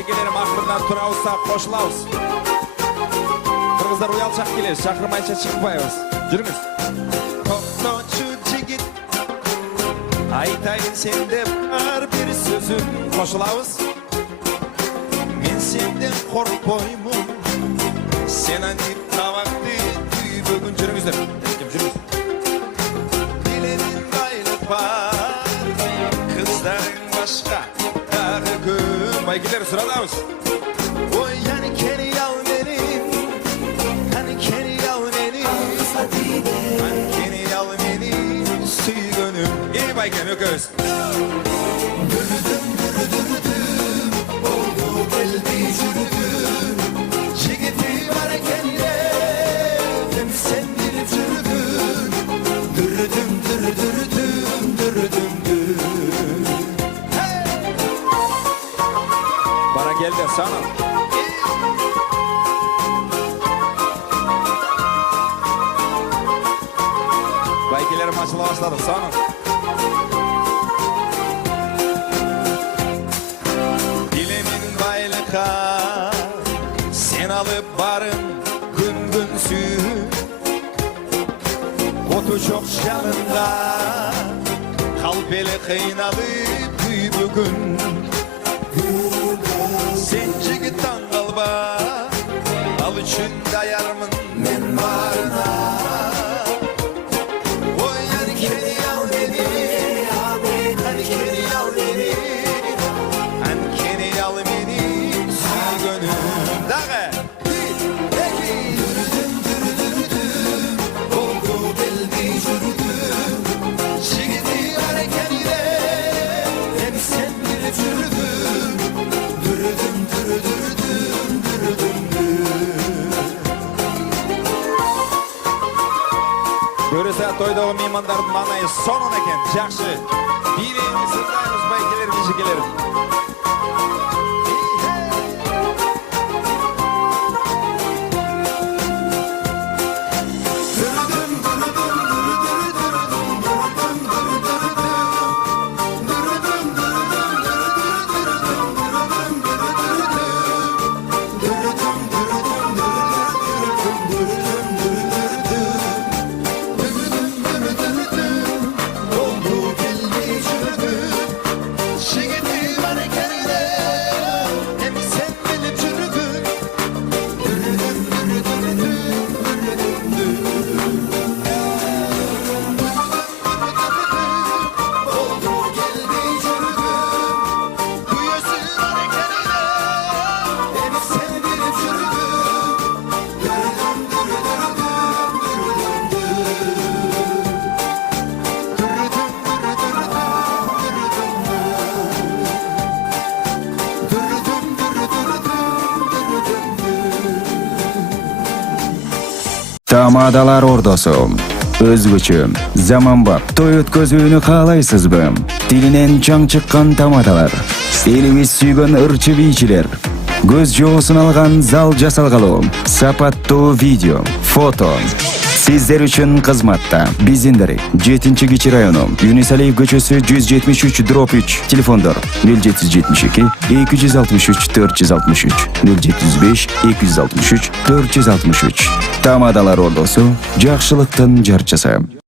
Ejikelerim aklından turağızsa koşulağız. Kırgızlar uyalçak gelir, şakırmayınca çıkmayız. Yürümüz. Toknoçu jigit, aytayın sende var bir sözüm. Koşulağız. Men senden korkboymun. Sen antik tavaktı tüy bugün yürümüzler. Yürümüz. Dilemin baylık var, kızların başka. Baygiler sıradayız. Oy hani keni al benim, hani keni al benim, hani keni al benim, suyu gönül. İyi baygiler yok öz. Dürüdüm, oldu geldi çürüdüm. Jigiti var kende, hem sen bilip çürüdün. Dürüdüm, Bara gel de sana. Baykilerim açıla başladı sana. Dilimin baylıka sen alıp barın gün gün süt. Otu çok yanında kalbeli kıynalıp büyü bugün. Sen jigittan kalba al üçün dayarmın men varına. Oy hani keni al beni, hani keni al beni, hani keni al beni, suyu gönül. Dağı bir, iki. Dürüdüm, oldu geldi çürüdüm. Jigiti var kenide, hem sen bilip çürüdün. Görüse toydağın mimandардың manайы сонун екен, жақсы. Билейміз, сыздаймыз, байкелерім, ежекелерім. Tamadalar ordosu. Özgüçü, zamanbap, toy ötközүүnü kalaysızbı? Dilinen çaң çıkkan tamadalar. Elimiz sүйgön ırçı biyçiler. Göz жоосын алган зал жасалгалуу. Сапаттуу видео, фото. Sizler üçün kızmatta. Bizinderi 7-Keçи району, Юнусалиев көчөсү 173/3, телефондар 0772 263 463, 075 263 463. Tamadalar ordosu, жакшылыктын жарчысы.